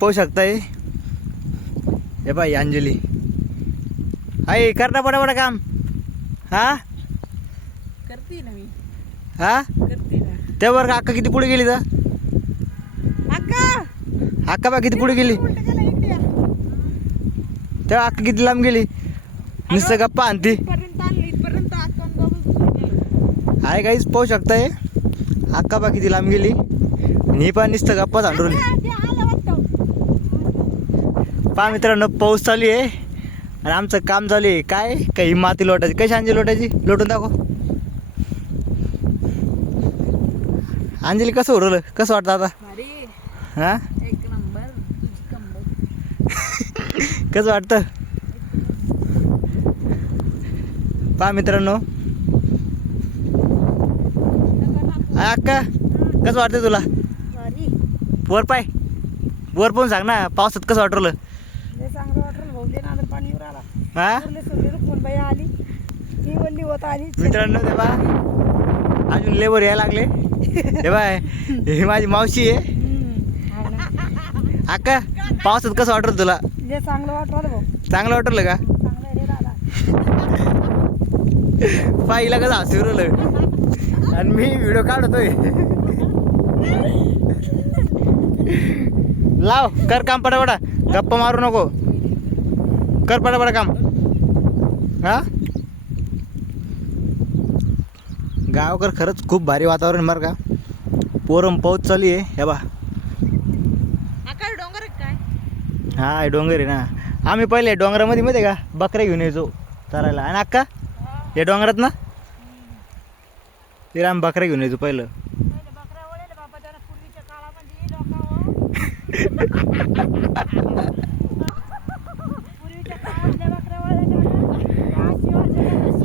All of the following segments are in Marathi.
पाहू शकताय हे बाई अंजली आई करता बडा बडा काम हा करते ना मी हा करते ना त्यावर का अक्का किती पुढे गेली तर अक्का अक्का बा किती पुढे गेली उलट गेला इकडे या. तेव्हा अक्का किती लांब गेली नुसतं गप्पा आणती इथपर्यंत आणलं इथपर्यंत अक्का आणि बाबा गेले. आहे काहीच पाहू शकताय अक्का बा किती लांब गेली आणि ही पण नुसतं गप्पा झाडून ते आलं वाटतं. पहा मित्रांनो पाऊस चालू आहे आणि आमचं काम चालू आहे काय काही माती लोटायची कशी अंजली लोटायची लोटून दाखव अंजली कसं उरवलं कसं वाटतं आता भारी हां एक नंबर तुझी कंबर कसं वाटतं पहा मित्रांनो अक्का कसं वाटतं तुला भारी वर पाय वर पण सांग ना पावसात कसं वाटलं लय चांगलं वाटलं भाऊ लय नादर पाणी येऊन आला हा सुरले सुरले फोन बाई आली ती वल्ली होत आली मित्रांनो तेव्हा अजून लेबर यायला लागले हे बाय ही माझी मावशी आहे हाव ना. अक्का पावसात कसं वाटलं तुला लय चांगलं वाटलं भाऊ चांगलं वाटलं का चांगलं आहे रे दादा पाहिला कसं हसू राहिलं आणि मी व्हिडिओ काढतोय लाव कर काम पटापटा गप्पा मारू नको कर पटापटा काम हा गावकर खरंच खूप भारी वातावरण बरं का पोरम पाऊस चालू आहे हे बा आकार डोंगर आहे काय हा हे डोंगर आहे ना आम्ही पहिले डोंगरामध्ये माहिती आहे का बकऱ्या घेऊन यायचो चरायला आणि अक्का या डोंगरात ना ते आम्ही बकऱ्या घेऊन यायचो पहिलं पहिले बकऱ्या वळले बाबा त्याला पूर्वीच्या काळामध्ये पूर्वीच्या काळातल्या बकऱ्या वळल्या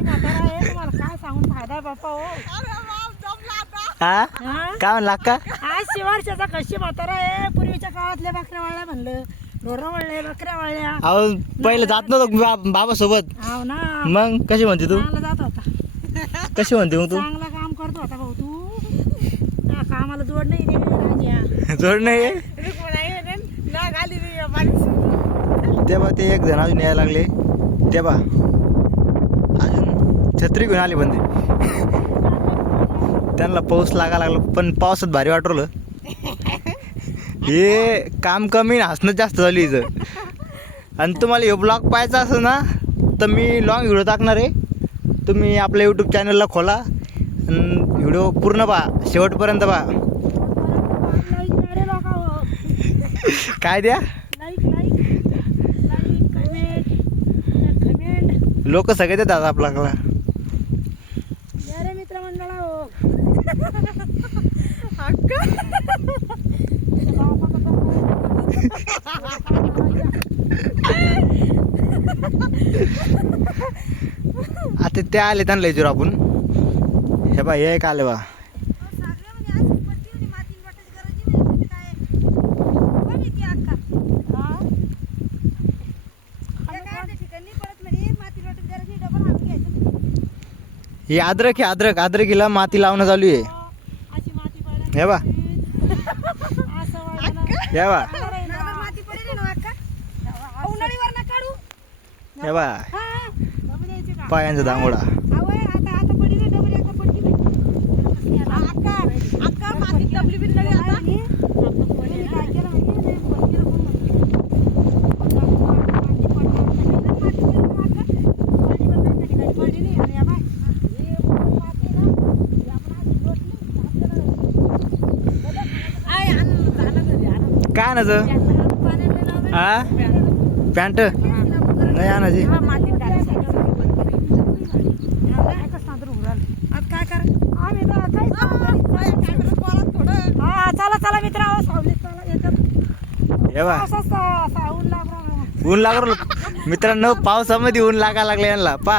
म्हातारा आहे तुम्हाला काय सांगून फायदा आहे बापा हो हा काय म्हणला अक्का 80 वर्षाचा कशी म्हातारा आहे पूर्वीच्या काळातल्या बकऱ्या वळल्या म्हणलं ढोरं वळले बकऱ्या वळल्या अहो पहिले जात नव्हतो बाबा सोबत हाव ना मग कशी म्हणते तू चांगला जात होता कशी म्हणते मग तू चांगला काम करतो होता भाऊ तू त्या कामाला जोड नाही रे राजा जोड नाही तेव्हा ते एक जण अजून यायला लागले तेव्हा अजून छत्री घेऊन आली बंदे त्यांना पाऊस लागायला लागला पण पावसात भारी वाटवलं हे काम कमी ना हसणं जास्त झाली इथं आणि तुम्हाला हे ब्लॉग पाहायचा असेल ना तर मी लॉंग व्हिडिओ टाकणार आहे तुम्ही आपल्या यूट्यूब चॅनलला खोला आणि व्हिडिओ पूर्ण पहा शेवटपर्यंत पहा काय द्या लोक सगळे देतात आपल्याला मित्रमंडळा हो आता ते आले त्यांना विचारू आपण हे बा हे एक आले बा ही अद्रक आहे अद्रक अद्रकीला माती लावणं चालू आहे हे बा हे बा हे बा पायांचा दांगोडा काय आणायचं हा पॅन्ट नाही आणायची चला चला मित्र हे बा ऊन लागलं मित्रांनो पावसामध्ये ऊन लागा लागले यांना पा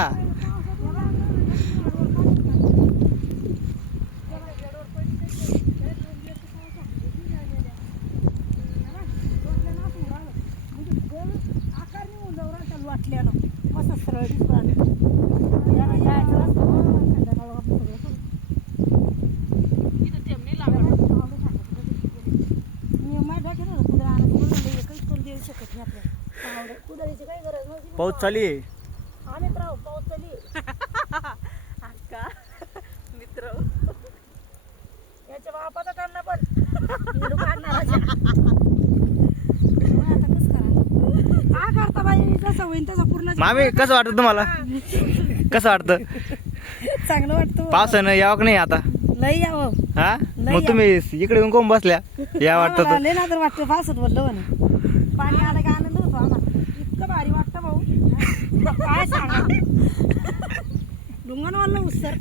मस्त सरळ मी कुदळीची काही गरज नव्हती. पाऊस चालू आहे. आम्ही राहू पाऊस चालली. अक्का मित्र याच्या बापाचं त्यांना पण व्हिडिओ काढणाराच्या. आता कसं करा काय करता बाई जसं होईन तसं पूर्ण मामी कसं वाटतं तुम्हाला? कसं वाटतं? चांगलं वाटतं. पावसानं यावं का नाही आता? लई यावं. हा नाही मग तुम्ही इकडे येऊन कोण बसल्या या वाटतं आम्हाला तर. लई नादर वाटतं पावसात बोललं म्हणे. पाणी आलं का आनंद होतो आम्हाला. इतकं भारी वाटतं भाऊ काय सांगा. डोंगरवाला उत्सर